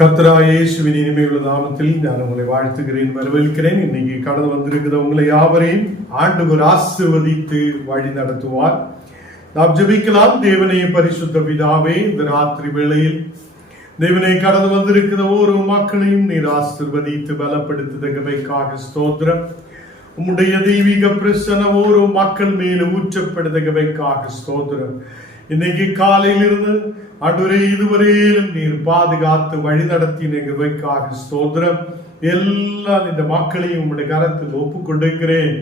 கர்த்தராகிய இயேசுவின் இனிமையுள்ள நாமத்தில் நான் உங்களை வாழ்த்துகிறேன், வரவேற்கிறேன். இன்னைக்கு கடந்து வந்திருக்கிற உங்களை யாவரையும் ஆண்டவர் ஆசீர்வதித்து வழி நடத்துவார். நாம் ஜெபிக்கலாம். தேவனே, பரிசுத்த பிதாவே, இந்த ராத்திரி வேளையில் தேவனை கடந்து வந்திருக்கிற ஒரு மக்களையும் நீர் ஆசீர்வதித்து பலப்படுத்துதகவைக்காக ஸ்தோத்திரம். உம்முடைய தெய்வீக பிரசன்னம் ஒரு மக்கள் மேல ஊற்றப்படுதகவைக்காக ஸ்தோத்திரம். இன்னைக்கு காலையிலிருந்து ஆண்டவரே இதுவரையிலும் நீர் பாதுகாத்து வழி நடத்தினவைக்காக ஸ்தோத்திரம். எல்லா இந்த மக்களையும் உங்களுடைய கரத்தில் ஒப்புக் கொண்டிருக்கிறேன்.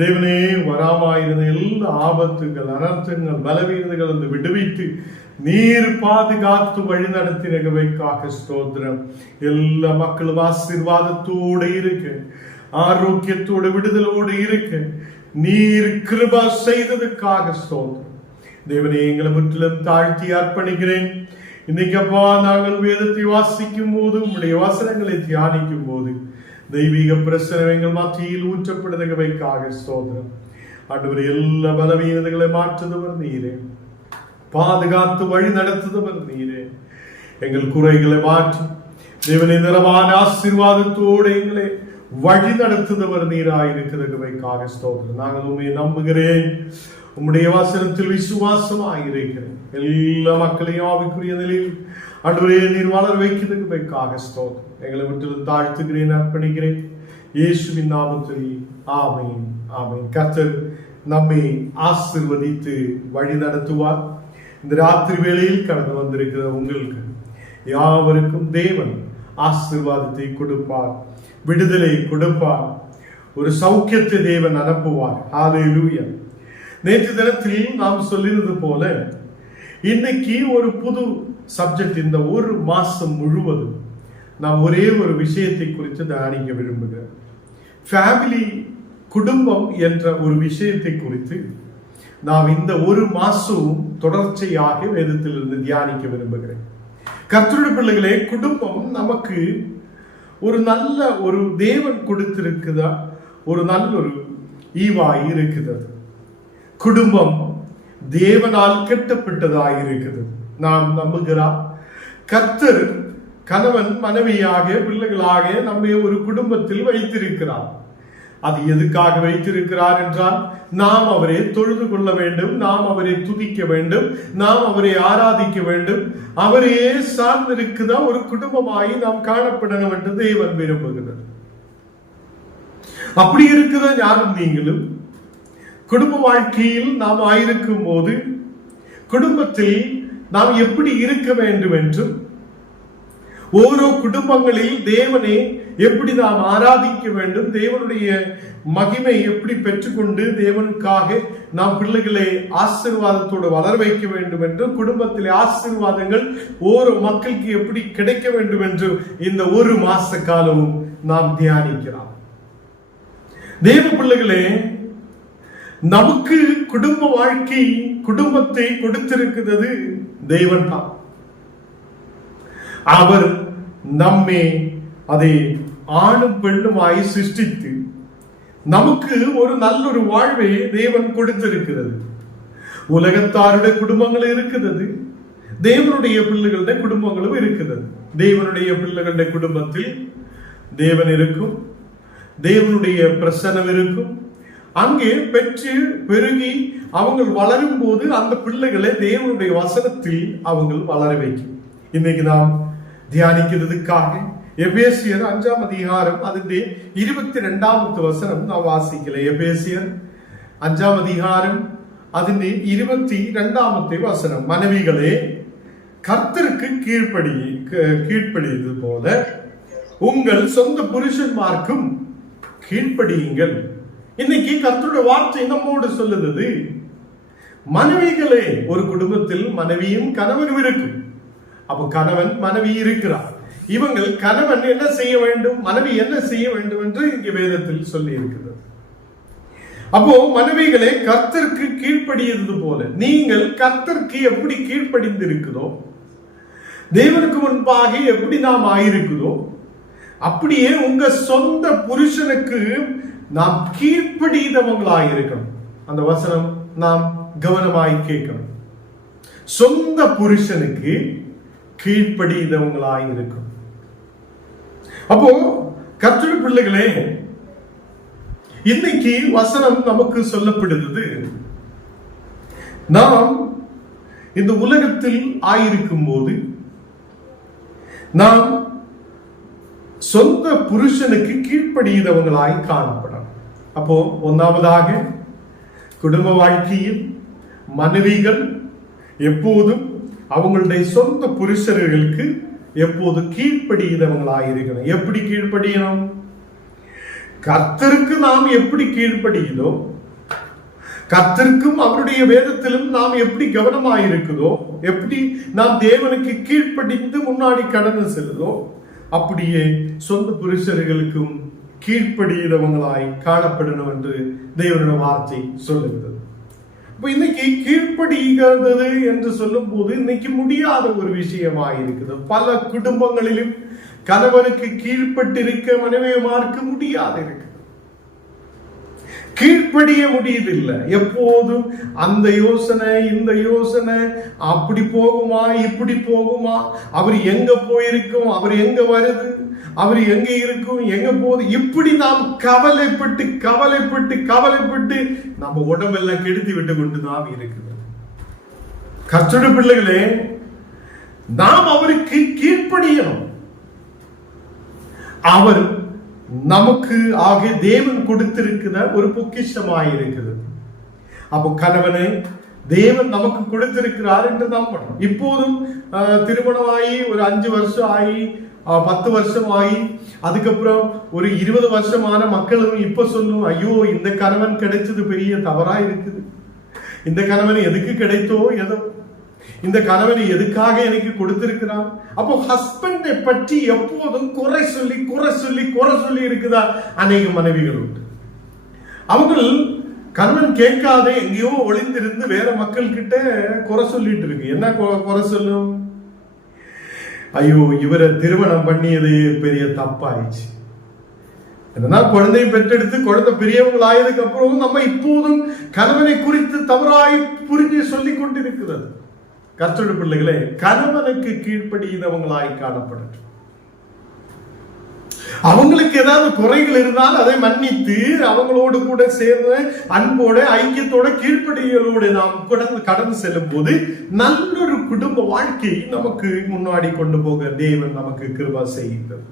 தேவனே, வராமாயிருந்த எல்லா ஆபத்துகள், அனர்த்தங்கள், பலவீனங்கள் வந்து விடுவித்து நீர் பாதுகாத்து வழி நடத்தினவைக்காக ஸ்தோத்திரம். எல்லா மக்களும் ஆசீர்வாதத்தோடு இருக்கு, ஆரோக்கியத்தோடு விடுதலோடு இருக்கு. நீர் கிருபா செய்ததுக்காக ஸ்தோத்திரம். தேவனே, எங்களை முற்றிலும் தாழ்த்தி அர்ப்பணிக்கிறேன். இன்னைக்கு அப்பா, நாங்கள் வேதத்தை வாசிக்கும் போது, உங்களுடைய வசனங்களை தியானிக்கும் போது தெய்வீக பிரசனம் எங்கள் மத்தியில் ஊற்றப்படுதவைக்காக ஸ்தோத்திரம். ஆண்டவரே, எல்லா பலவீனங்களை மாற்றுதவர் நீரே, பாதுகாத்து வழி நடத்துதவர் நீரே. எங்கள் குறைகளை மாற்றி தேவனை நிறமான ஆசீர்வாதத்தோடு எங்களை வழி நடத்துதவர் நீராயிருக்கிறவைக்காக ஸ்தோத்திரம். நாங்கள் உண்மையை நம்புகிறேன், உம்முடைய வசனத்தில் விசுவாசமாயிருக்கிறேன். எல்லா மக்களையும் ஆவிக்குரிய நிலையில் ஆண்டவரே நீர் வளர வைக்கிறதுக்காக ஸ்தோத்திரம். எங்களை விட்டு தாழ்த்துகிறேன், அர்ப்பணிக்கிறேன் இயேசுவின் நாமத்தில். ஆமென், ஆமென். கர்த்தர் நம்மை ஆசீர்வதித்து வழி நடத்துவார். இந்த ராத்திரி வேளையில் கடந்து வந்திருக்கிற உங்களுக்கு யாவருக்கும் தேவன் ஆசீர்வாதத்தை கொடுப்பார், விடுதலை கொடுப்பார், ஒரு சௌக்கியத்தை தேவன் அனுப்புவார். ஹல்லேலூயா. நேற்று தினத்தில் நாம் சொல்லினது போல இன்னைக்கு ஒரு புது சப்ஜெக்ட். இந்த ஒரு மாசம் முழுவதும் நாம் ஒரே ஒரு விஷயத்தை குறித்து தியானிக்க விரும்புகிறேன். ஃபேமிலி, குடும்பம் என்ற ஒரு விஷயத்தை குறித்து நாம் இந்த ஒரு மாசமும் தொடர்ச்சியாக வேதத்திலிருந்து தியானிக்க விரும்புகிறேன். கர்த்தருடைய பிள்ளைகளே, குடும்பம் நமக்கு ஒரு நல்ல ஒரு தேவன் கொடுத்திருக்குதா, ஒரு நல்ல ஒரு ஈவாய் இருக்கிறது. குடும்பம் தேவனால் கட்டப்பட்டதாக இருக்கிறது. நாம் நம்புகிறார். கர்த்தர் கணவன் மனைவியாக, பிள்ளைகளாக நம்மை ஒரு குடும்பத்தில் வைத்திருக்கிறார். அது எதுக்காக வைத்திருக்கிறார் என்றால், நாம் அவரை தொழுது கொள்ள வேண்டும், நாம் அவரை துதிக்க வேண்டும், நாம் அவரை ஆராதிக்க வேண்டும். அவரையே சார்ந்திருக்குதா ஒரு குடும்பமாகி நாம் காணப்படணும் என்று தேவன் விரும்புகிறார். அப்படி இருக்குதா ஞானம் நீங்களும் குடும்ப வாழ்க்கையில் நாம் ஆயிருக்கும் போது குடும்பத்தில் நாம் எப்படி இருக்க வேண்டும் என்றும், ஓரோ குடும்பங்களில் தேவனை எப்படி நாம் ஆராதிக்க வேண்டும், தேவனுடைய மகிமை எப்படி பெற்றுக்கொண்டு தேவனுக்காக நாம் பிள்ளைகளை ஆசீர்வாதத்தோடு வளர வைக்க வேண்டும் என்று, குடும்பத்திலே ஆசீர்வாதங்கள் ஓரோ மக்களுக்கு எப்படி கிடைக்க வேண்டும் என்று இந்த ஒரு மாச காலமும் நாம் தியானிக்கிறோம். தேவ பிள்ளைகளே, நமக்கு குடும்ப வாழ்க்கை, குடும்பத்தை கொடுத்திருக்கிறது தேவன் தான். அவர் நம்மை அதை ஆணும் பெண்ணுமாய் சிருஷ்டித்து நமக்கு ஒரு நல்ல ஒரு வாழ்வை தேவன் கொடுத்திருக்கிறது. உலகத்தாருடைய குடும்பங்கள் இருக்கிறது, தேவனுடைய பிள்ளைகளுடைய குடும்பங்களும் இருக்கிறது. தேவனுடைய பிள்ளைகளுடைய குடும்பத்தில் தேவன் இருக்கும், தேவனுடைய பிரசன்னம் இருக்கும். அங்கே பெற்று பெருகி அவங்க வளரும் போது அந்த பிள்ளைகளை தேவனுடைய வசனத்தில் அவங்க வளர வைக்கும். இன்னைக்கு நாம் தியானிக்கிறதுக்காக எபேசியர் 5ஆம் அதிகாரம் அதிന്റെ 22வது வசனம் நாம் வாசிக்கல. எபேசியர் 5ஆம் அதிகாரம் அதிന്റെ 22வது வசனம், மனைவிகளே கர்த்தருக்கு கீழ்ப்படியது போல உங்கள் சொந்த புருஷன்மார்க்கும் கீழ்ப்படியுங்கள். இன்னைக்கு கர்த்தருடைய வார்த்தை நம்மோடு சொல்லுது, மனைவிகளே, ஒரு குடும்பத்தில் மனைவியும் கணவனும் இருக்கும். அப்போ கணவன் மனைவி இருக்கிறார். இவங்கள் கணவன் என்ன செய்ய வேண்டும், மனைவி என்ன செய்ய வேண்டும் என்று இங்கே வேதத்தில் சொல்லி இருக்கிறது. அப்போ மனைவிகளே கர்த்தருக்கு கீழ்ப்படியது போல நீங்கள் கர்த்தருக்கு எப்படி கீழ்ப்படிந்திருக்கிறதோ, தேவனுக்கு முன்பாக எப்படி நாம் ஆயிருக்கிறதோ, அப்படியே உங்க சொந்த புருஷனுக்கு நாம் கீழ்ப்படியவங்களாயிருக்கணும். அந்த வசனம் நாம் கவனமாய் கேட்கணும். சொந்த புருஷனுக்கு கீழ்ப்படியவங்களாயிருக்கும். அப்போ கர்த்தருடைய பிள்ளைகளே, இன்னைக்கு வசனம் நமக்கு சொல்லப்படுகிறது, நாம் இந்த உலகத்தில் ஆயிருக்கும் போது நாம் சொந்த புருஷனுக்கு கீழ்ப்படியவங்களாய் காணப்படும். அப்போ ஒன்றாவதாக குடும்ப வாழ்க்கையில் மனைவிகள் எப்போதும் அவங்களுடைய சொந்த புருஷர்களுக்கு எப்போது கீழ்ப்படியவங்களாயிருக்கணும். எப்படி கீழ்ப்படியணும்? கர்த்தருக்கு நாம் எப்படி கீழ்ப்படியுதோ, கர்த்தருக்கும் அவருடைய வேதத்திலும் நாம் எப்படி கவனமாயிருக்குதோ, எப்படி நாம் தேவனுக்கு கீழ்ப்படிந்து முன்னாடி கடந்து செல்லுதோ, அப்படியே சொந்த புருஷர்களுக்கும் கீழ்ப்படியவங்களாய் காணப்படணும் என்று தேவனுடைய வார்த்தை சொல்லுகிறது. இப்ப இன்னைக்கு கீழ்ப்படிகிறது என்று சொல்லும் போது இன்னைக்கு முடியாத ஒரு விஷயமாக இருக்குது. பல குடும்பங்களிலும் கணவனுக்கு கீழ்ப்பட்டிருக்க மனைவிமாருக்கு முடியாது இருக்கு, கீழ்ப்படிய முடியதில்லை. எப்போதும் அந்த யோசனை இந்த யோசனை, அப்படி போகுமா இப்படி போகுமா, அவர் எங்க போயிருக்கும், அவர் எங்க வருது, அவர் எங்க இருக்கும், எங்க போகுது, இப்படி நாம் கவலைப்பட்டு கவலைப்பட்டு கவலைப்பட்டு நம்ம உடம்பெல்லாம் கெடுத்து விட்டு கொண்டுதான் இருக்குது. கர்த்தருடைய பிள்ளைகளே, நாம் அவருக்கு கீழ்ப்படியணும். அவர் நமக்கு ஆக தேவன் கொடுத்திருக்கிற ஒரு பொக்கிஷமாயிருக்கிறது. அப்போ கணவனை தேவன் நமக்கு கொடுத்திருக்கிறார் என்று நம்பணும். இப்போதும் திருமணமாகி ஒரு 5 வருஷம் ஆகி 10 வருஷம் ஆகி அதுக்கப்புறம் ஒரு 20 வருஷமான மக்களும் இப்ப சொல்லும், ஐயோ இந்த கணவன் கிடைச்சது பெரிய தவறா இருக்குது, இந்த கணவன் எதுக்கு கிடைத்தோ ஏதோ, இந்த கணவனை எதுக்காக எனக்கு கொடுத்திருக்கிறான். அப்போ ஹஸ்பண்டை பற்றி எப்போதும் குறை சொல்லி குறை சொல்லி குறை சொல்லி இருக்குதா அநேக மனைவிகள் உண்டு. அவங்கள் கணவன் கேட்காத எங்கேயோ ஒளிந்திருந்து வேற மக்கள் கிட்ட குறை சொல்லிட்டு இருக்கு. என்ன குறை சொல்லும்? ஐயோ இவரை திருமணம் பண்ணியது பெரிய தப்பாயிடுச்சு. என்னன்னா குழந்தையை பெற்றெடுத்து குழந்தை பெரியவங்கள் ஆயதுக்கு அப்புறம் நம்ம இப்போதும் கணவனை குறித்து தவறாய் புரிஞ்சு சொல்லிக் கொண்டிருக்கிறது. கர்த்தருடைய பிள்ளைகளே, கணவனுக்கு கீழ்ப்படியவங்களாய் காணப்படும். அவங்களுக்கு ஏதாவது குறைகள் இருந்தால் அதை மன்னித்து அவங்களோடு கூட சேர்ந்து அன்போட ஐக்கியத்தோட கீழ்ப்படிகளோடு நாம் கடந்து செல்லும் போது நல்லொரு குடும்ப வாழ்க்கையை நமக்கு முன்னாடி கொண்டு போக தேவன் நமக்கு கிருபை செய்கிறது.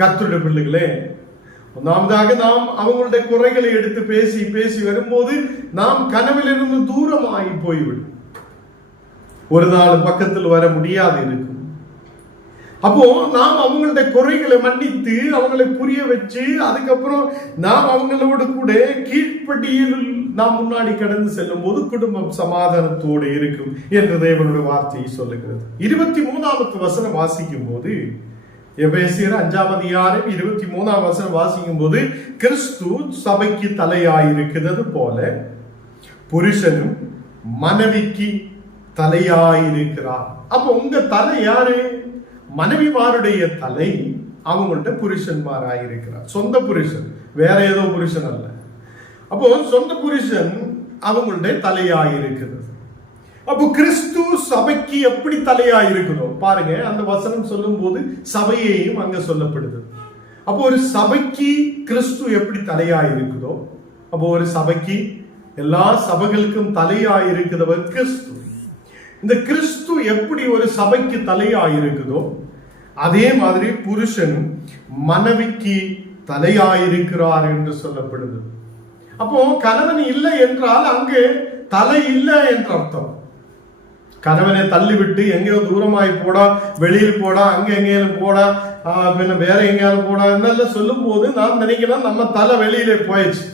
கர்த்தருடைய பிள்ளைகளே, ஒன்றாவதாக நாம் அவங்களுடைய குறைகளை எடுத்து பேசி பேசி வரும்போது நாம் கனவிலிருந்து தூரமாகி போய்விடும். ஒரு நாள் பக்கத்தில் வர முடியாது இருக்கும். அப்போ நாம் அவங்களுடைய குறைகளை மன்னித்து அவங்களை புரிய வச்சு அதுக்கப்புறம் நாம் அவங்களோடு கூட கீழ்ப்படியில் நாம் முன்னாடி கடந்து செல்லும் போது குடும்பம் சமாதானத்தோடு இருக்கும் என்று தேவனுடைய வார்த்தையை சொல்லுகிறது. 23வது வசனம் வாசிக்கும் போது, எபேசியர் 5ஆம் அதிகாரம் 23ஆம் வசனம் வாசிக்கும் போது, கிறிஸ்து சபைக்கு தலையாயிருக்கிறது போல புருஷனும் மனைவிக்கு தலையாயிருக்கிறார். அப்ப உங்க தலை யாரு? மனைவிமாருடைய தலை அவங்கள்ட்ட புருஷன்மாராயிருக்கிறார். சொந்த புருஷன், வேற ஏதோ புருஷன் அல்ல. அப்போ சொந்த புருஷன் அவங்களுடைய தலையாயிருக்கிறது. அப்போ கிறிஸ்து சபைக்கு எப்படி தலையாயிருக்கிறோம் பாருங்க. அந்த வசனம் சொல்லும் போது சபையையும் அங்க சொல்லப்படுது. அப்போ ஒரு சபைக்கு கிறிஸ்து எப்படி தலையாயிருக்குதோ, அப்போ ஒரு சபைக்கு எல்லா சபைகளுக்கும் தலையாயிருக்கிறவர் கிறிஸ்து. இந்த கிறிஸ்து எப்படி ஒரு சபைக்கு தலையாயிருக்குதோ அதே மாதிரி புருஷன் மனைவிக்கு தலையாயிருக்கிறார் என்று சொல்லப்படுது. அப்போ கணவன் இல்லை என்றால் அங்கு தலை இல்லை என்ற அர்த்தம். கணவனை தள்ளிவிட்டு எங்கேயோ தூரமாய் போடா, வெளியில் போடா, அங்க எங்கேயும் போடா, வேற எங்கேயாவது போடா என்னெல்லாம் சொல்லும் போது நான் நினைக்கிறேன் நம்ம தலை வெளியிலே போயிடுச்சு.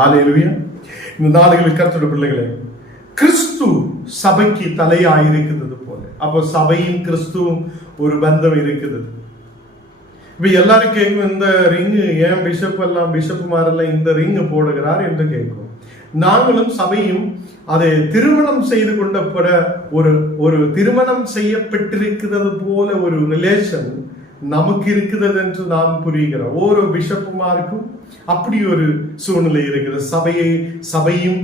ஹல்லேலூயா. இந்த நாடுகளில் கர்த்தருடைய பிள்ளைகளே, கிறிஸ்து சபைக்கு தலையாயிருக்கிறது போல அப்போ சபையும் கிறிஸ்துவும் ஒரு பந்தம் இருக்குது. இப்ப எல்லாரும் கேட்கும், இந்த ரிங்கு ஏன் பிஷப்புமாரெல்லாம் இந்த ரிங்கு போடுகிறார் என்று கேட்கும். நாங்களும் சபையும் அதை திருமணம் செய்து கொண்டப்பட ஒரு திருமணம் செய்யப்பட்டிருக்கிறது போல ஒரு ரிலேஷன் நமக்கு இருக்கிறது என்று நாம் புரிகிறோம். ஒரு பிஷப்புமாருக்கும் அப்படி ஒரு சூழ்நிலை இருக்கிறது. சபையும்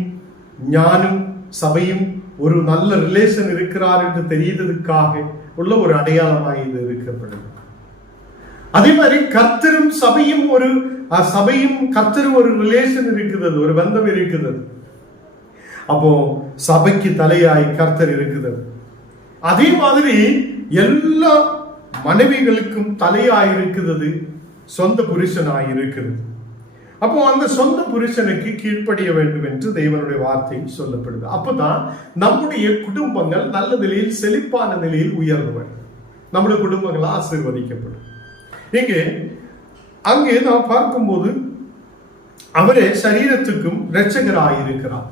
ஞானும் சபையும் ஒரு நல்ல ரிலேஷன் இருக்கிறார் என்று தெரியுறதுக்காக உள்ள ஒரு அடையாளமாக இது இருக்கப்படுது. அதே மாதிரி கர்த்தரும் சபையும் கர்த்தரும் ஒரு ரிலேஷன் இருக்கிறது, ஒரு பந்தம் இருக்கிறது. அப்போ சபைக்கு தலையாய் கர்த்தர் இருக்கிறது. அதே மாதிரி எல்லா மனைவிகளுக்கும் தலையாய் இருக்கிறது சொந்த புருஷனாய் இருக்கிறது. அப்போ அந்த சொந்த புருஷனுக்கு கீழ்ப்படிய வேண்டும் என்று தேவனுடைய வார்த்தை சொல்லப்படுது. அப்பதான் நம்முடைய குடும்பங்கள் நல்ல நிலையில், செழிப்பான நிலையில் உயர்ந்தவர், நம்முடைய குடும்பங்கள் ஆசீர்வதிக்கப்படும். அங்கே நாம் பார்க்கும்போது அவரே சரீரத்துக்கும் இரட்சகராய் இருக்கிறார்.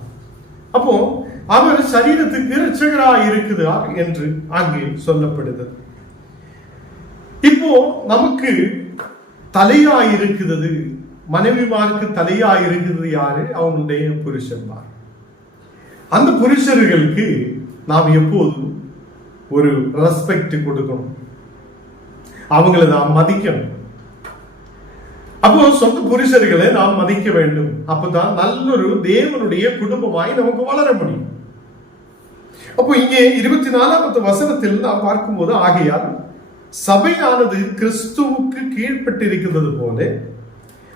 அப்போ அவர் சரீரத்துக்கு இரட்சகராய் இருக்கிறார் என்று அங்கே சொல்லப்படுது. இப்போ நமக்கு தலையாய் இருக்கிறது, மனைவிமாருக்கு தலையாய் இருக்கிறது யாரு? அவங்களுடைய புருஷன்மார். அந்த புருஷர்களுக்கு நாம் எப்போதும் ஒரு ரெஸ்பெக்ட் கொடுக்கணும், அவங்களை நாம் மதிக்கணும். அப்போ சொந்த புருஷர்களை நாம் மதிக்க வேண்டும். அப்பதான் நல்லொரு தேவனுடைய குடும்பமாய் நமக்கு வளர முடியும். அப்போ இங்கே 24வது வசனத்தில் நாம் பார்க்கும்போது, ஆகையால் சபையானது கிறிஸ்துவுக்கு கீழ்பட்டிருக்கிறது போல,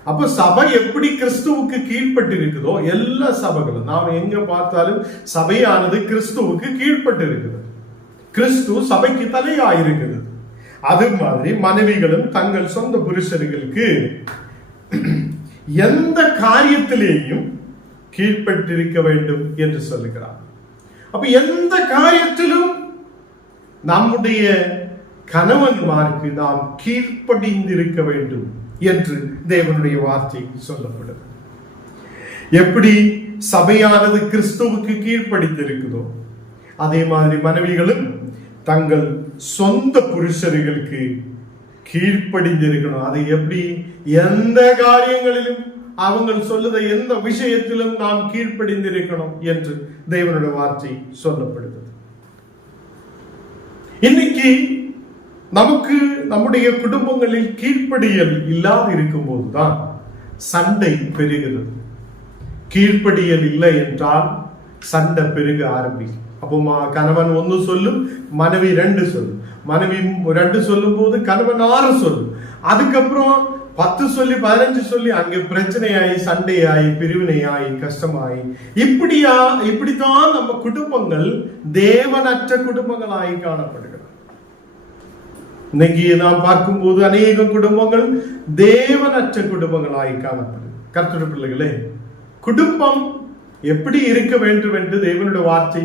அப்ப சபை எப்படி கிறிஸ்துவுக்கு கீழ்பட்டிருக்குதோ, எல்லா சபைகளும் நாம் எங்க பார்த்தாலும் சபையானது கிறிஸ்துவுக்கு கீழ்பட்டிருக்கிறது. கிறிஸ்து சபைக்கு தலையாயிருக்கிறது. அது மாதிரி மனைவிகளும் தங்கள் சொந்த புருஷர்களுக்கு எந்த காரியத்திலேயும் கீழ்பட்டிருக்க வேண்டும் என்று சொல்லுகிறார். அப்ப எந்த காரியத்திலும் நம்முடைய கணவன்மாருக்கு நாம் கீழ்ப்படிந்திருக்க வேண்டும் என்று தேவனுடைய வார்த்தை சொல்லப்படுது. எப்படி சபையானது கிறிஸ்துவுக்கு கீழ்ப்படிந்திருக்குதோ, அதே மாதிரி மனைவிகளும் தங்கள் சொந்த புருஷர்களுக்கு கீழ்ப்படிந்திருக்கணும். அதை எப்படி? எந்த காரியங்களிலும் அவங்க சொல்லுத எந்த விஷயத்திலும் நாம் கீழ்ப்படிந்திருக்கணும் என்று தேவனுடைய வார்த்தை சொல்லப்படுகிறது. இன்னைக்கு நமக்கு நம்முடைய குடும்பங்களில் கீழ்ப்படியல் இல்லாது இருக்கும் போதுதான் சண்டை பெருகிறது. கீழ்ப்படியல் இல்லை என்றால் சண்டை பெருக ஆரம்பிக்கும். அப்போ கணவன் 1 சொல்லும், மனைவி 2 சொல்லும். மனைவி 2 சொல்லும் போது கணவன் 6 சொல்லும். அதுக்கப்புறம் 10 சொல்லி 15 சொல்லி அங்கே பிரச்சனையாயி, சண்டையாயி, பிரிவினையாயி, கஷ்டமாயி, இப்படித்தான் நம்ம குடும்பங்கள் தேவனற்ற குடும்பங்களாய் காணப்படுகிறது. இன்னைக்கு நாம் பார்க்கும்போது அநேக குடும்பங்கள் தேவனற்ற குடும்பங்களாய் காணப்படுது. கர்த்தருடைய பிள்ளைகளே, குடும்பம் எப்படி இருக்க வேண்டும் என்று தேவனுடைய வார்த்தை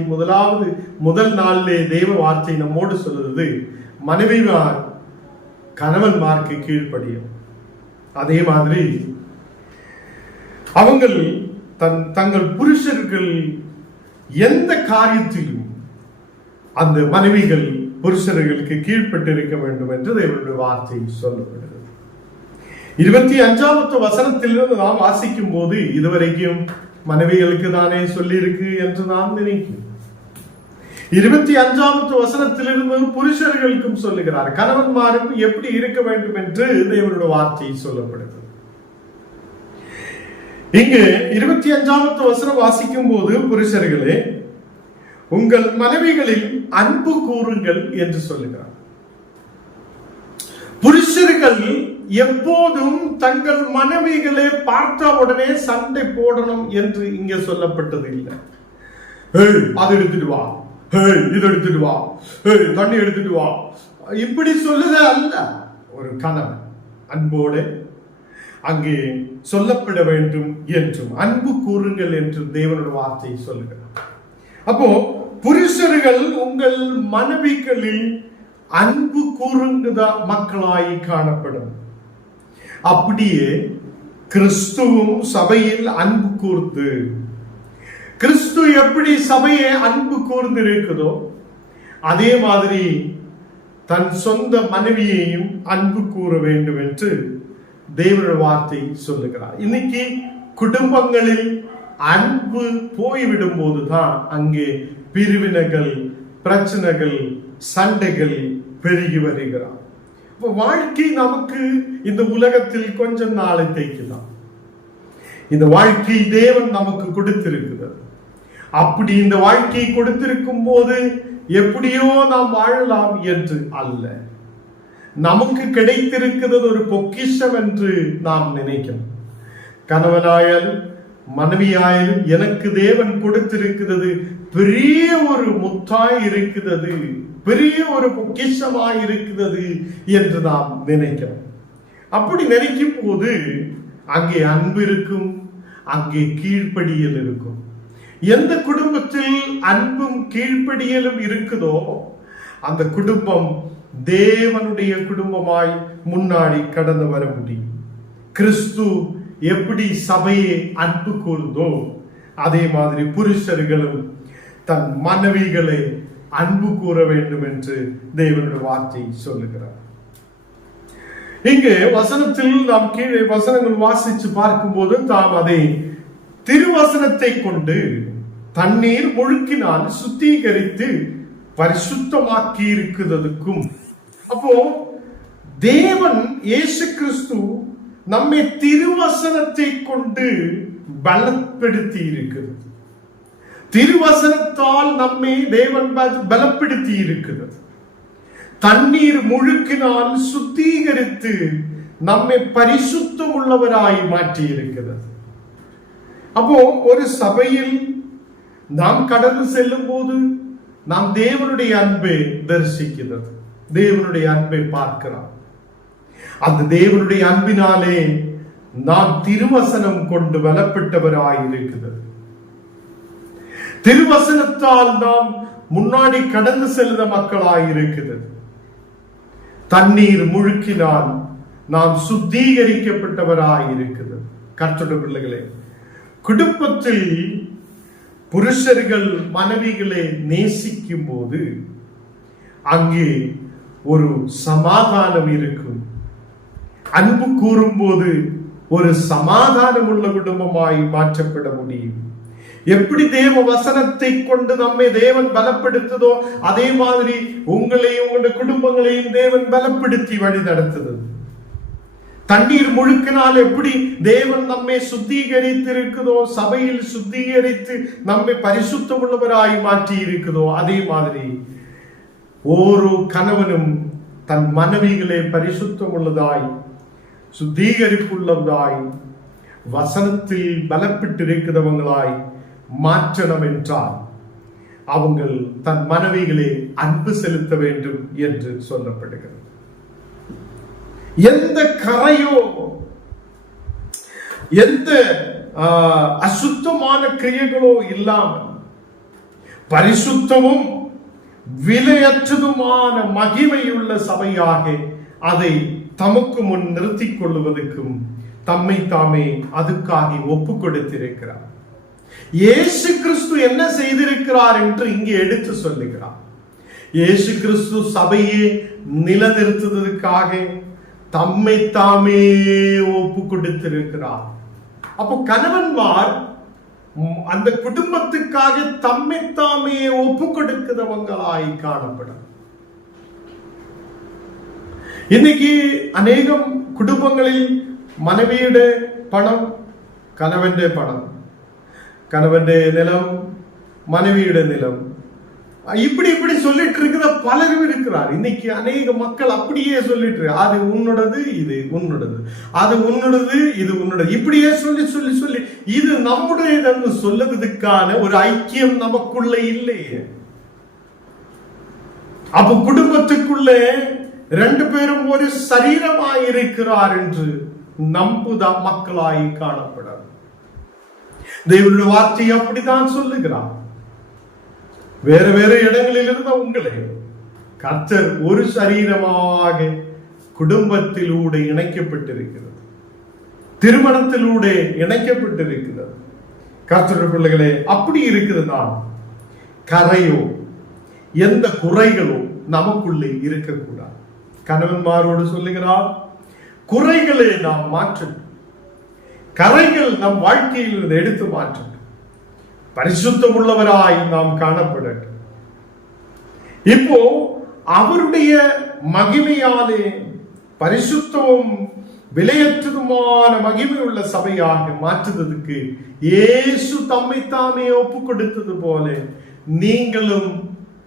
முதல் நாளிலே தேவ வார்த்தை நம்மோடு சொல்லுது. மனைவிமார் கணவன்மார்க்கு கீழ்ப்படியும். அதே மாதிரி அவங்கள் தங்கள் புருஷர்கள் எந்த காரியத்திலும் அந்த மனைவிகள் புருஷர்களுக்கு கீழ்ப்பட்டிருக்க வேண்டும் என்று தேவனுடைய வார்த்தை சொல்லப்படுகிறது. 25வது வசனத்திலிருந்து நாம் வாசிக்கும் போது இதுவரைக்கும் மனைவிகளுக்கு தானே சொல்லி இருக்கு என்று நாம் நினைக்கிறோம். 25வது வசனத்திலிருந்து புருஷர்களுக்கும் சொல்லுகிறார், கணவன்மாரும் எப்படி இருக்க வேண்டும் என்று தேவனுடைய வார்த்தை சொல்லப்படுகிறது. இங்கு 25வது வசனம் வாசிக்கும் போது, புருஷர்களே உங்கள் மனைவிகளில் அன்பு கூறுங்கள் என்று சொல்லுகிறார். புருஷர்கள் எப்போதும் தங்கள் மனைவிகளை பார்த்த உடனே சண்டை போடணும் என்று இங்கே சொல்லப்பட்டது இல்லை. அது எடுத்துட்டு வா, இது எடுத்துட்டு வா, தண்ணி எடுத்துட்டு வா, இப்படி சொல்லுத அல்ல. ஒரு கணவன் அன்போடு அங்கே சொல்லப்பட வேண்டும் என்றும் அன்பு கூறுங்கள் என்று தேவனுடைய வார்த்தை சொல்லுகிறார். அப்போ புருஷர்கள் உங்கள் மனைவிகளில் அன்பு கூறுங்குத மக்களாய் காணப்படும். அப்படியே கிறிஸ்துவும் சபையில் அன்பு கூர்ந்து, கிறிஸ்து எப்படி சபையை அன்பு கூர்ந்து இருக்குதோ அதே மாதிரி தன் சொந்த மனைவியையும் அன்பு கூற வேண்டும் என்று தேவனுடைய வார்த்தை சொல்லுகிறார். இன்னைக்கு குடும்பங்களில் அன்பு போய்விடும் போதுதான் அங்கே பிரிவினைகள், பிரச்சனைகள், சண்டைகள் பெருகி வருகிறார். வாழ்க்கை நமக்கு இந்த உலகத்தில் கொஞ்சம் நாளத்தைக்கு தான் இந்த வாழ்க்கை தேவன் நமக்கு கொடுத்திருக்கிறது. அப்படி இந்த வாழ்க்கை கொடுத்திருக்கும் போது எப்படியோ நாம் வாழலாம் என்று அல்ல. நமக்கு கிடைத்திருக்கிறது ஒரு பொக்கிஷம் என்று நாம் நினைக்கிறோம். கணவனாயாலும் மனைவியாயாலும் எனக்கு தேவன் கொடுத்திருக்கிறது பெரிய ஒரு முத்தாய் இருக்கிறது, பெரிய ஒரு பொக்கிஷமாய் இருக்கிறது என்று நாம் நினைக்கிறோம். அப்படி நினைக்கும் போது அங்கே அன்பு இருக்கும், அங்கே கீழ்ப்படியல் இருக்கும். எந்த குடும்பத்தில் அன்பும் கீழ்ப்படியலும் இருக்குதோ அந்த குடும்பம் தேவனுடைய குடும்பமாய் முன்னாடி கடந்து வர முடியும். கிறிஸ்து எப்படி சபையை அன்பு கூர்ந்தோ அதே மாதிரி புருஷர்களும் தன் மனைவிகளை அன்பு கூற வேண்டும் என்று தேவனுடைய வார்த்தை சொல்லுகிறார். இங்கு வசனத்தில் நாம் கீழே வசனங்கள் வாசிச்சு பார்க்கும் போது தாம் அதை திருவசனத்தை கொண்டு தண்ணீர் முழுக்கினால் சுத்திகரித்து பரிசுத்தமாக்கி இருக்கிறதுக்கும், அப்போ தேவன் இயேசு கிறிஸ்து நம்மை திருவசனத்தை கொண்டு பலப்படுத்தி இருக்கிறது. திருவசனத்தால் நம்மை தேவன் பலப்படுத்தி இருக்கிறது. தண்ணீர் முழுக்கினால் சுத்திகரித்து நம்மை பரிசுத்தம் உள்ளவராய் மாற்றி இருக்கிறது. அப்போ ஒரு சபையில் நாம் கடந்து செல்லும் போது நாம் தேவனுடைய அன்பை தரிசிக்கிறது, தேவனுடைய அன்பை பார்க்கிறோம். அந்த தேவனுடைய அன்பினாலே நாம் திருவசனம் கொண்டு பலப்பட்டவராய் இருக்கிறது. திருவசனத்தால் நாம் முன்னாடி கடந்து செல்ல மக்களாய் இருக்கிறது. தண்ணீர் முழுக்கினால் நாம் சுத்திகரிக்கப்பட்டவராய் இருக்கிறது. கர்த்தருடைய பிள்ளைகளே, குடும்பத்தில் புருஷர்கள் மனைவிகளை நேசிக்கும் போது அங்கே ஒரு சமாதானம் இருக்கும். அன்பு கூறும் போது ஒரு சமாதானம் உள்ள குடும்பமாய் மாற்றப்பட முடியும். எப்படி தேவ வசனத்தை கொண்டு நம்மை தேவன் பலப்படுத்துதோ அதே மாதிரி உங்களையும் உங்களுடைய குடும்பங்களையும் தேவன் பலப்படுத்தி வழி நடத்துது. தண்ணீர் முழுக்கினால் எப்படி தேவன் நம்மை சுத்திகரித்து இருக்குதோ, சபையில் சுத்திகரித்து நம்மை பரிசுத்தம் உள்ளவராய் மாற்றி இருக்குதோ, அதே மாதிரி ஒரு கணவனும் தன் மனைவிகளை பரிசுத்தம் உள்ளதாய் சுத்திகரிப்புள்ளதாய் வசனத்தில் பலப்பட்டு இருக்கிறவங்களாய் மாற்றணும் என்றால் அவங்கள் தன் மனைவிகளை அன்பு செலுத்த வேண்டும் என்று சொல்லப்படுகிறது. எந்த கரையோ எந்த அசுத்தமான கிரியைகளோ இல்லாமல் பரிசுத்தமும் விலையற்றதுமான மகிமையுள்ள சபையாக அதை தமக்கு முன் நிறுத்திக் கொள்வதற்கும் தம்மை தாமே அதுக்காக ஒப்பு கொடுத்திருக்கிறார். இயேசு கிறிஸ்து என்ன செய்திருக்கிறார் என்று இங்கே எடுத்து சொல்லுகிறார். இயேசு கிறிஸ்து சபையை நிலநிறுத்துவதற்காக தம்மை தாமே ஒப்பு கொடுத்திருக்கிறார். அப்போ கணவன்மார் அந்த குடும்பத்துக்காக தம்மை தாமே ஒப்பு கொடுக்கிறவங்களாய் காணப்படும். இன்னைக்கு அநேகம் குடும்பங்களில் மனைவிയുടെ பணம் கணவന്റെ பணம், கணவന്റെ நிலம் மனைவிയുടെ நிலம், இப்படி சொல்லிட்டு இருக்கிற பலரும் இருக்கிறார். இன்னைக்கு அநேக மக்கள் அப்படியே சொல்லிட்டு அது உன்னோடது, இது உன்னோடது, அது உன்னோடது, இது உன்னோடது, இப்படியே சொல்லி சொல்லி சொல்லி இது நம்முடையது சொல்லுவதற்கான ஒரு ஐக்கியம் நமக்குள்ள இல்லையே. அப்ப குடும்பத்துக்குள்ளே ரெண்டு பேரும் ஒரு சரீரமாய் இருக்கிறார் என்று நம்புத மக்களாய் காணப்படும். தேவனுடைய வார்த்தை அப்படித்தான் சொல்லுகிறார். வேற வேற இடங்களில் இருந்த உங்களை கர்த்தர் ஒரு சரீரமாக குடும்பத்திலூടെ இணைக்கப்பட்டிருக்கிறது, திருமணத்திலூടെ இணைக்கப்பட்டிருக்கிறது. கர்த்தருடைய பிள்ளைகளே, அப்படி இருக்கிறதா கரையோ எந்த குறைகளோ நமக்குள்ளே இருக்கக்கூடாது. கணவன்மாரோடு சொல்லுகிறார், குறைகளை நாம் மாற்றணும், கரைகள் நம் வாழ்க்கையில் இருந்து எடுத்து மாற்றணும், பரிசுத்தம் உள்ளவராய் நாம் காணப்படட்டும். இப்போ அவருடைய மகிமையாலே பரிசுத்தமும் விலையற்றதுமான மகிமை உள்ள சபையாக மாற்றுவதற்கு இயேசு தம்மை தாமே ஒப்பு கொடுத்தது போல நீங்களும்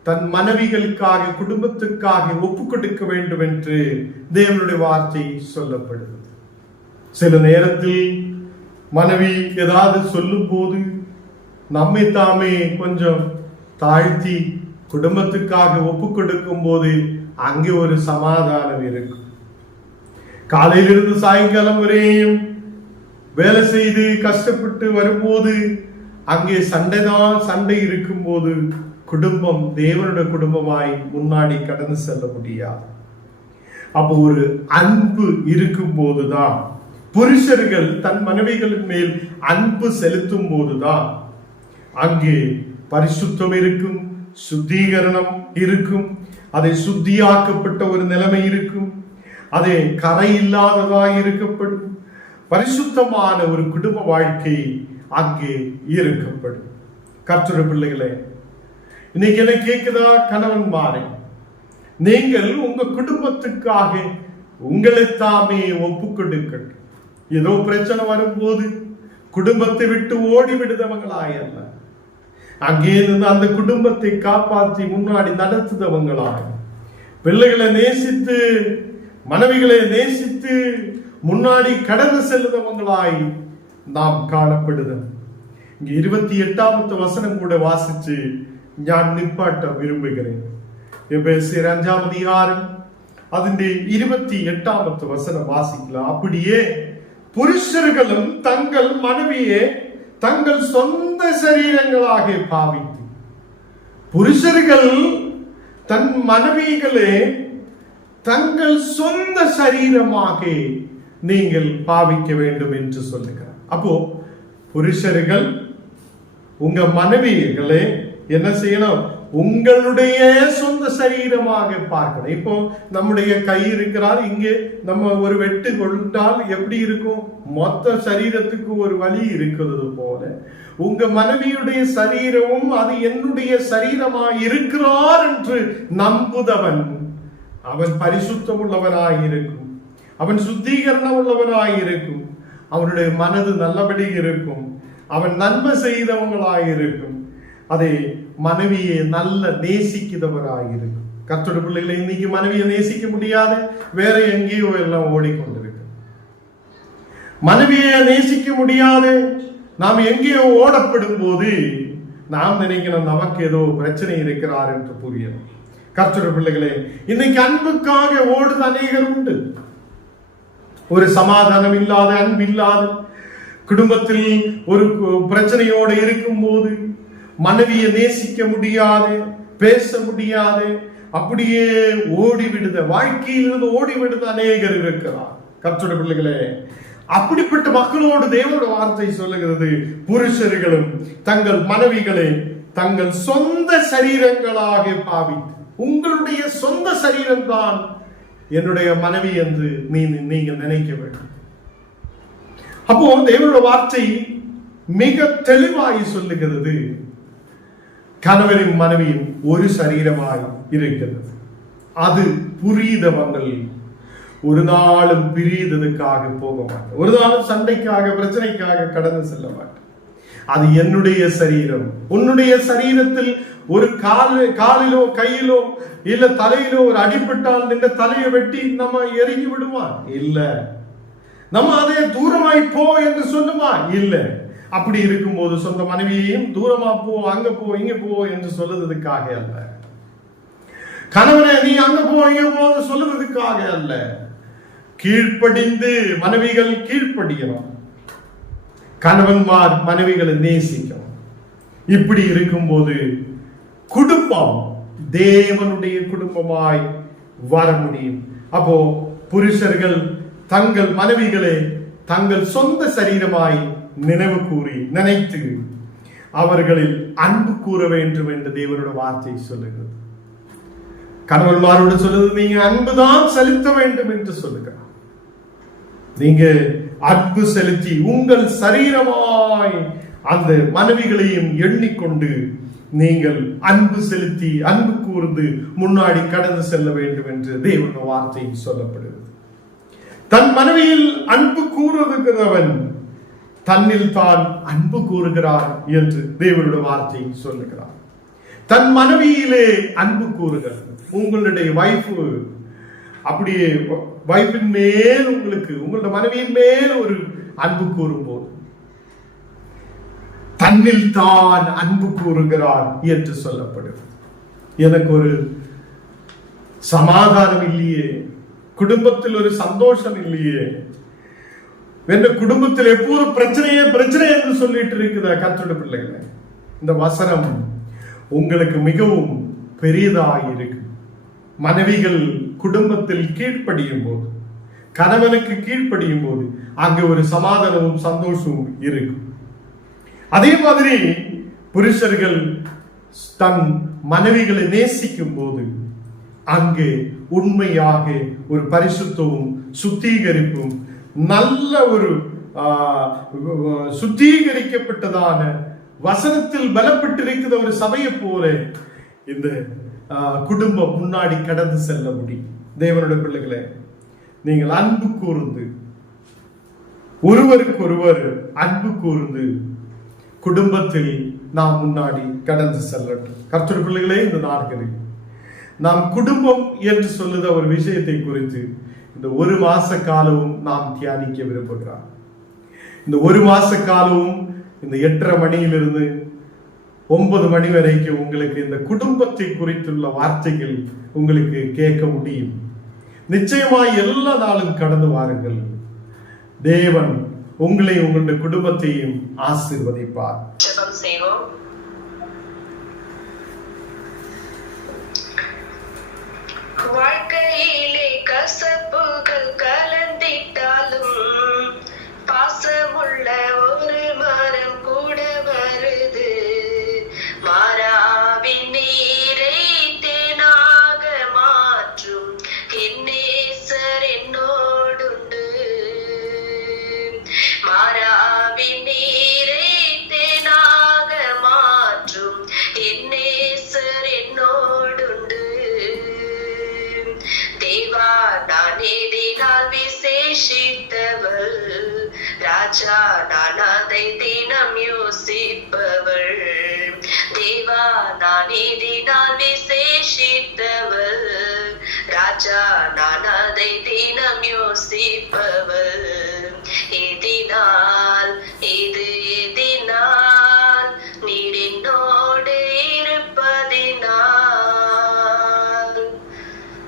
தன் மனைவிகளுக்காக குடும்பத்துக்காக ஒப்பு கொடுக்க வேண்டும் என்று தேவனுடைய வார்த்தை சொல்லப்படுகிறது. சில நேரத்தில் மனைவி ஏதாவது சொல்லும் போது நம்மை தாமே கொஞ்சம் தாழ்த்தி குடும்பத்துக்காக ஒப்பு கொடுக்கும் போது அங்கே ஒரு சமாதானம் இருக்கும். காலையிலிருந்து சாயங்காலம் வரையும் வேலை செய்து கஷ்டப்பட்டு வரும்போது அங்கே சண்டை இருக்கும் போது குடும்பம் தேவனுடைய குடும்பமாய் முன்னாடி கடந்து செல்ல முடியாது. அப்போ ஒரு அன்பு இருக்கும் போதுதான், புருஷர்கள் தன் மனைவிகளின் மேல் அன்பு செலுத்தும் போதுதான் அங்கே பரிசுத்தம் இருக்கும், சுத்திகரணம் இருக்கும், அதை சுத்தியாக்கப்பட்ட ஒரு நிலைமை இருக்கும், அதை கரை இல்லாததாய் இருக்கப்படும், பரிசுத்தமான ஒரு குடும்ப வாழ்க்கை அங்கே இருக்கப்படும். கர்த்தருடைய பிள்ளைகளே, இன்னைக்கு என்ன கேக்குதா கணவன் மாறே, நீங்கள் உங்க குடும்பத்துக்காக உங்களை தாமே ஒப்பு கொடுக்கட்டும். ஏதோ பிரச்சனை வரும்போது குடும்பத்தை விட்டு ஓடி விடுதவங்களாய் அல்ல, அங்கே இருந்து அந்த குடும்பத்தை காப்பாற்றி முன்னாடி நடத்துதவங்களாய், பிள்ளைகளை நேசித்து மனைவிகளை நேசித்து முன்னாடி கடந்து செல்லுதவங்களாய் நாம் காணப்படுதோம். இங்க 28வது வசனம் கூட வாசிச்சு ഞാൻ നിപ്പാട്ട വിരുമ്പുகிறேன். எபேசியர் 5ஆம் அதிகாரம் അതിന്റെ 28வது வசனம் வாசிக்கலாம். அப்படியே புருஷர்களும் தங்கள் மனைவியை தங்கள் சொந்த சரீரங்களாக பாவித்து, புருஷர்கள் தன் மனைவிகளே தங்கள் சொந்த சரீரமாக நீங்கள் பாவிக்க வேண்டும் என்று சொல்லுகிறார். அப்போ புருஷர்கள் உங்க மனைவிகளே என்ன செய்யணும்? உங்களுடைய சொந்த சரீரமாக பார்க்கணும். இப்போ நம்முடைய கை இருக்கிறார், இங்கே நம்ம ஒரு வெட்டு கொண்டால் எப்படி இருக்கும்? மொத்த சரீரத்துக்கு ஒரு வலி இருக்கிறது போல உங்க மனைவியுடைய சரீரமும் அது என்னுடைய சரீரமா இருக்கிறார் என்று நம்புதவன் அவன் பரிசுத்தம் உள்ளவனாய் இருக்கும், அவன் சுத்திகரணம் உள்ளவனாய் இருக்கும், அவனுடைய மனது நல்லபடி இருக்கும், அவன் நன்மை செய்தவங்களாய் இருக்கும், அதை மனைவியை நல்ல நேசிக்கிறவராயிருக்கும். கர்த்தருடைய பிள்ளைகளை இன்னைக்கு மனைவியை நேசிக்க முடியாது, வேற எங்கேயோ எல்லாம் ஓடிக்கொண்டிருக்கு. மனைவியை நேசிக்க முடியாது, நாம் எங்கேயோ ஓடப்படும் போது நாம் நினைக்கணும் நமக்கு ஏதோ பிரச்சனை இருக்கிறார் என்று புரியணும். கர்த்தருடைய பிள்ளைகளே, இன்னைக்கு அன்புக்காக ஓடுத அநேகர் உண்டு. ஒரு சமாதானம் இல்லாத, அன்பு இல்லாத குடும்பத்தில் ஒரு பிரச்சனையோடு இருக்கும் போது மனைவியை நேசிக்க முடியாது, பேச முடியாது, அப்படியே ஓடிவிடுத, வாழ்க்கையிலிருந்து ஓடிவிடுத அநேகர் இருக்கிறார். கர்த்தருடைய பிள்ளைகளே, அப்படிப்பட்ட மக்களோடு தேவனுடைய வார்த்தை சொல்லுகிறது, புருஷர்களும் தங்கள் மனைவிகளை தங்கள் சொந்த சரீரங்களாக பாவித்து, உங்களுடைய சொந்த சரீரம் தான் என்னுடைய மனைவி என்று நீங்க நினைக்க வேண்டும். அப்போ தேவனுடைய வார்த்தை மிக தெளிவாய் சொல்லுகிறது, கணவரின் மனைவியும் ஒரு சரீரமாய் இருக்கிறது. அது புரிதவங்கள் ஒரு நாளும் பிரிதற்காக போக மாட்டேன், ஒரு நாளும் சண்டைக்காக பிரச்சனைக்காக கடந்து செல்ல மாட்டேன். அது என்னுடைய சரீரம். உன்னுடைய சரீரத்தில் ஒரு காலிலோ கையிலோ இல்ல தலையிலோ ஒரு அடிபட்டால் நின்ற தலையை வெட்டி நம்ம எரிஞ்சு விடுவான் இல்ல, நம்ம அதே தூரமாய் போ என்று சொல்லுமா இல்ல. அப்படி இருக்கும்போது சொந்த மனைவியையும் தூரமா போ, அங்க போ, இங்க போ என்று சொல்லுறதுக்காக அல்ல. கணவனை நீ அங்க போ இங்க போ சொல்லுறதுக்காக அல்ல. கீழ்ப்படிந்து மனைவிகள் கீழ்ப்படியணும், கணவன்மார் மனைவிகளை நேசிக்கணும். இப்படி இருக்கும்போது குடும்பம் தேவனுடைய குடும்பமாய் வர முடியும். அப்போ புருஷர்கள் தங்கள் மனைவிகளை தங்கள் சொந்த சரீரமாய் நினைவு கூறி நினைத்து அவர்களில் அன்பு கூற வேண்டும் என்று தேவனுடைய வார்த்தை சொல்லுகிறது. கணவன்மாரோடு சொல்லுது, நீங்க அன்புதான் செலுத்த வேண்டும் என்று சொல்லுகிறார். நீங்க அன்பு செலுத்தி உங்கள் சரீரமாய் அந்த மனைவிகளையும் எண்ணிக்கொண்டு நீங்கள் அன்பு செலுத்தி அன்பு கூர்ந்து முன்னாடி கடந்து செல்ல வேண்டும் என்று தேவனுடைய வார்த்தை சொல்லப்படுகிறது. தன் மனைவியில் அன்பு கூறுகிறவன் தன்னில் தான் அன்பு கூறுகிறார் என்று தேவனுடைய வார்த்தை சொல்லுகிறார். தன் மனைவியிலே அன்பு கூறுங்கள். உங்களுடைய வைஃப் அப்படியே வைஃபின் மேல் உங்களுக்கு உங்களுடைய மனைவியின் மேல் ஒரு அன்பு கூறும்போது தன்னில் தான் அன்பு கூறுகிறார் என்று சொல்லப்படுது. எனக்கு ஒரு சமாதானம் இல்லையே, குடும்பத்தில் ஒரு சந்தோஷம் இல்லையே, என்ற குடும்பத்தில் எப்போதும் பிரச்சனையே பிரச்சனை என்று சொல்லிட்டு இருக்குதா கர்த்தருடைய பிள்ளைகளை, இந்த வசனம் உங்களுக்கு மிகவும் பெரியதாக இருக்கு. மனைவிகள் குடும்பத்தில் கீழ்ப்படியும் போது, கணவனுக்கு கீழ்ப்படியும் போது அங்கு ஒரு சமாதானமும் சந்தோஷமும் இருக்கும். அதே மாதிரி புருஷர்கள் தன் மனைவிகளை நேசிக்கும் போது அங்கு உண்மையாக ஒரு பரிசுத்தமும் சுத்திகரிப்பும் நல்ல ஒரு சுத்திகரிக்கப்பட்டதான வசனத்தில் பலப்பட்டிருக்கிற ஒரு சபையை போல இந்த குடும்பம் முன்னாடி கடந்து செல்ல முடியும். தேவனுடைய பிள்ளைகளை, நீங்கள் அன்பு கூர்ந்து ஒருவருக்கு ஒருவர் அன்பு கூர்ந்து குடும்பத்தில் நாம் முன்னாடி கடந்து செல்லட்டும். கர்த்தருடைய பிள்ளைகளே, இந்த நாட்களில் நாம் குடும்பம் என்று சொல்லுத ஒரு விஷயத்தை குறித்து இந்த ஒரு மாச காலமும் நாம் தியானிக்க விரும்புகிறோம். இந்த ஒரு மாச காலமும் இந்த 8:30 மணியிலிருந்து 9 மணி வரைக்கும் உங்களுக்கு இந்த குடும்பத்தை குறித்துள்ள வார்த்தைகள் உங்களுக்கு கேட்க முடியும். நிச்சயமாய் எல்லா நாளும் கடந்து வாருங்கள். தேவன் உங்களை உங்களுடைய குடும்பத்தையும் ஆசீர்வதிப்பார். ஜெபம் செய்வோம். வாழ்க்கையிலே கசப்புகள் கலந்திட்டாலும் பாசமுள்ள ஒரு மரம் கூட வருது. மாறாவின் நீரை தேனாக மாற்றும் என்னேசர் என்னோடுண்டு. மாறாவின் நீரை தேனாக மாற்றும் என்னேசர் என்னோடுண்டு. தேவா நான் எதினால் விசேஷித்தவள், ராஜா நான் அதை தினம் யோசிப்பவள். தேவா நான் எதினால் விசேஷித்தவள், ராஜா நான் அதை தினம் யோசிப்பவள். எதினால் இது எதினால் நீர் என்னோடு இருப்பதினால்.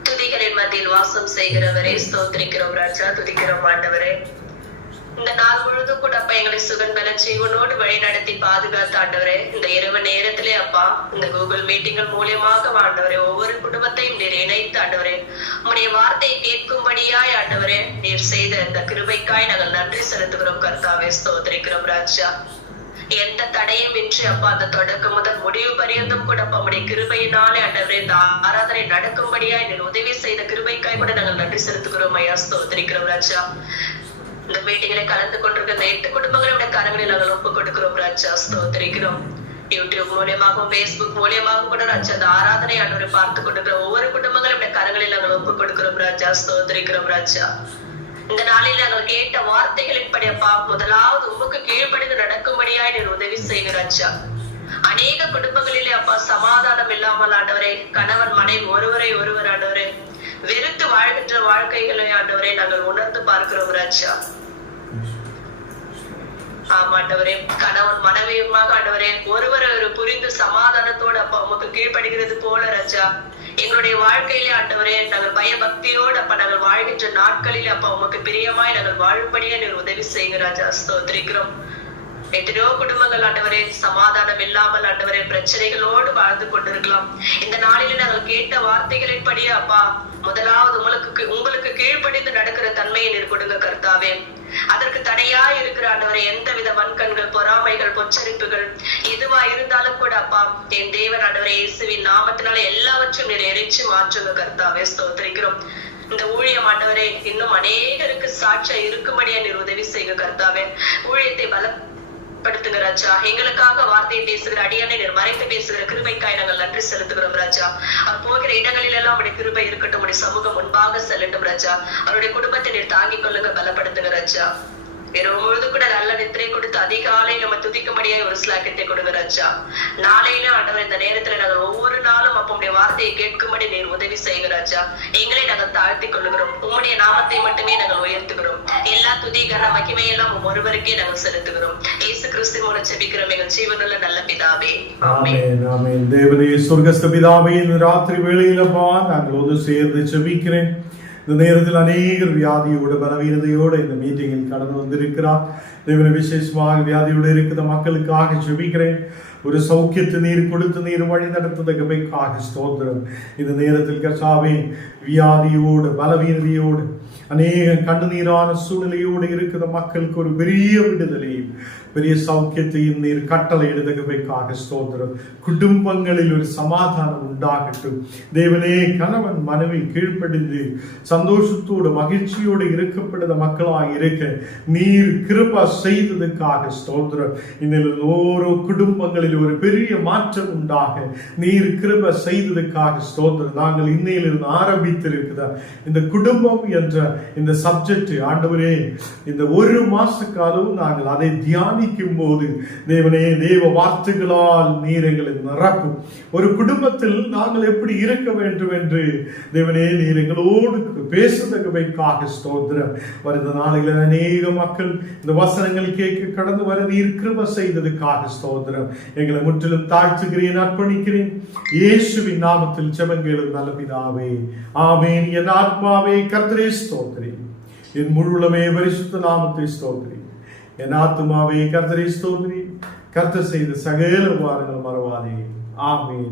துதிகளின் மத்தியில் வாசம் செய்கிறவரே ஸ்தோத்திரிக்கிறோம் ராஜா, துதிக்கிறோம் ஆண்டவரே. இந்த நாள் முழுதும் கூட அப்பா எங்களை சுகன்பல ஜீவனோடு வழி நடத்தி பாதுகாத்து ஆண்டவரே, இந்த இரவு நேரத்திலே அப்பா இந்த கூகுள் மீட்டிங்கள் மூலியமாக ஆண்டவரே ஒவ்வொரு குடும்பத்தையும் நீர் இணைத்து ஆண்டவரே உம்முடைய வார்த்தையை கேட்கும்படியாய் ஆண்டவரே நீர் செய்த இந்த கிருபைக்காய் நாங்கள் நன்றி செலுத்துகிறோம் கர்த்தாவே, ஸ்தோத்திரிக்கிறோம் ராஜா. எந்த தடையும் இன்றி அப்பா அந்த தொடக்கம் முதல் முடிவு பரியந்தம் கூட அப்பா உடைய கிருபையினாலே ஆண்டவரே இந்த ஆராதனை நடக்கும்படியாய் நீர் உதவி செய்த கிருபைக்காய் கூட நாங்கள் நன்றி செலுத்துகிறோம் ஐயா, ஸ்தோத்திரிக்கிறோம் ராஜா. இந்த மீட்டிங்களை கலந்து கொண்டிருக்கிற 8 குடும்பங்களுடைய கரங்களில் நாங்கள் ஒப்பு கொடுக்கிறோம் ராஜா, ஸ்தோத்திரிக்கிறோம். யூடியூப் மூலியமாகவும் பேஸ்புக் மூலியமாகவும் கூட ராஜா அந்த ஆராதனை ஆண்டவரை பார்த்து கொண்டிருக்கிற ஒவ்வொரு குடும்பங்களுடைய கரங்களில் நாங்கள் ஒப்பு கொடுக்கிறோம் ராஜா, ஸ்தோத்திரிக்கிறோம் ராஜா. இந்த நாளில் நாங்கள் கேட்ட வார்த்தைகளின் படி அப்பா முதலாவது உமக்கு கீழ்ப்படிந்து நடக்கும்படியாய் நீர் உதவி செய்கிற ராஜா. அநேக குடும்பங்களிலே அப்பா சமாதானம் இல்லாமல் ஆண்டவரே கணவன் மனைவி ஒருவரை ஒருவர் ஆண்டவரே வெறுத்து வாழ்கின்ற வாழ்க்கைகளை ஆண்டவரே நாங்கள் உணர்ந்து பார்க்கிறோம் ராஜா. ஆமாண்டவரே கணவன் மனைவியுமாக ஆண்டவரே ஒருவரை ஒரு புரிந்து சமாதானத்தோடு அப்பா உமக்கு கீழ்ப்படுகிறது போல ராஜா எங்களுடைய வாழ்க்கையிலே ஆண்டவரே நாங்கள் பயபக்தியோடு அப்பா நாங்கள் வாழ்கின்ற நாட்களில் அப்பா உமக்கு பிரியமாய் நாங்கள் வாழும்படியே நீர் உதவி செய்கிற ராஜா, ஸ்தோத்திரிக்கிறோம். எத்தனையோ குடும்பங்கள் ஆண்டவரே சமாதானம் இல்லாமல் ஆண்டவரே பிரச்சனைகளோடு வாழ்ந்து கொண்டிருக்கலாம். இந்த நாளில நாங்கள் கேட்ட வார்த்தைகளின் படியே அப்பா முதலாவது உங்களுக்கு கீழ்ப்படிந்து நடக்கிற தன்மையை நீர் கொடுங்க கர்த்தாவே. அதற்கு தடையா இருக்கிற ஆண்டவரே எந்த வித வன்கண்கள் பொறாமைகள் பொச்சரிப்புகள் எதுவா இருந்தாலும் கூட அப்பா என் தேவன் ஆண்டவரே இயேசுவின் நாமத்தினால எல்லாவற்றையும் நீர் எரிச்சு மாற்றுங்க கர்த்தாவே, ஸ்தோத்திரிக்கிறோம். இந்த ஊழியம் ஆண்டவரே இன்னும் அநேகருக்கு சாட்சியா இருக்கும்படியா நீர் உதவி செய்க கர்த்தாவே. ஊழியத்தை பலப்படுத்துங்க ராஜா. எங்களுக்காக வார்த்தையை பேசுகிற அடியானை நீர் மறைத்து பேசுகிற கிருபைக்காய் நாங்கள் நன்றி செலுத்துகிறோம் ராஜா. அவர் போகிற இடங்களில் எல்லாம் அவருடைய கிருபை இருக்கட்டும், அவருடைய சமூகம் முன்பாக செல்லட்டும் ராஜா. அவருடைய குடும்பத்தை நீர் தாங்கிக் கொள்ளுங்க, பலப்படுத்துங்க ராஜா. இரவு முழுது கூட நல்ல நித்திரை கொடுத்து அதிகாலை நம்ம துதிக்கும்படியாய் ஒரு சிலாக்கியத்தை கொடுங்க ராஜா. நாளையில ஆண்டவர் இந்த நேரத்துல நாங்கள் ஒவ்வொரு நாளும் அப்ப வார்த்தையை கேட்கும்படி நீர் உதவி செய்கிற ராஜா. எங்களை நாங்கள் தாழ்த்தி கொள்ளுகிறோம். உம்முடைய நாமத்தை மட்டுமே நாங்கள் உயர்த்துகிறோம். எல்லா துதி கன மகிமையெல்லாம் ஒருவருக்கே நாங்கள் செலுத்துகிறோம். இயேசு கிறிஸ்து மூலம் ஜெபிக்கிறோம் எங்கள் ஜீவனுள்ள நல்ல பிதாவே, ஆமென். ஆமென். தேவனே சொர்க்கஸ்த பிதாவே, இந்த ராத்திரி வேளையிலப்பா நாங்கள் ஒன்று சேர்ந்து ஜெபிக்கிறேன். இந்த நேரத்தில் அநேகர் வியாதியோடு பலவீனதையோடு இந்த மீட்டிங்கில் கடந்து வந்திருக்கிறார். தேவனை விசேஷமாக வியாதியோடு இருக்கிற மக்களுக்காக ஜெபிக்கிறேன். ஒரு சௌக்கியத்தை நீர் கொடுத்து நீர் வழி நடத்துவதற்காக ஸ்தோத்திரம். இந்த நேரத்தில் கர்த்தாவே, வியாதியோடு பலவீனதையோடு அநேக கண்ணீரான சூழ்நிலையோடு இருக்கிற மக்களுக்கு ஒரு பெரிய விடுதலையும் பெரிய சௌக்கியத்தையும் நீர் கட்டளை எடுத்தவைக்காக ஸ்தோத்திரம். குடும்பங்களில் ஒரு சமாதானம் உண்டாகட்டும். தேவனே, கணவன் மனைவி கீழ்ப்படிந்து சந்தோஷத்தோடு மகிழ்ச்சியோடு இருக்கப்படுத மக்களாக இருக்க நீர் கிருபை செய்ததுக்காக ஸ்தோத்திரம். இந்த ஓரோ குடும்பங்களில் ஒரு பெரிய மாற்றம் உண்டாக நீர் கிருபை செய்ததுக்காக ஸ்தோத்திரம். நாங்கள் இன்னையிலிருந்து ஆரம்பித்திருக்கிற இந்த குடும்பம் என்ற இந்த சப்ஜெக்ட் ஆண்டவரே, இந்த ஒரு மாச காலம் நாங்கள் அதை தியானிக்கும் போது தேவனே, தேவ வார்த்தைகளால் நீர் எங்களை நிரப்பும். ஒரு குடும்பத்தில் நாங்கள் எப்படி இருக்க வேண்டும் என்று தேவனே நீர் எங்களோடு பேசுவதற்காக ஸ்தோத்திரம். வருந்த நாளில் அநேக மக்கள் இந்த வசனங்கள் கேட்க கடந்து வர நீர் கிருபை செய்ததுக்காக ஸ்தோத்திரம். எங்களை முற்றிலும் தாழ்த்துகிறேன், அர்ப்பணிக்கிறேன். இயேசுவின் நாமத்தில் ஜெபங்களும் நல்ல பிதாவே, ஆமென். என் ஆத்மாவே கர்த்தரே ஸ்தோத்திரி, என் முழுமே பரிசுத்த நாமத்தை ஸ்தோத்திரி. என் ஆத்மாவே கர்த்தரே ஸ்தோத்திரி, கர்த்தர் செய்த சகல உபகாரங்கள் மறவாதே. ஆமென்.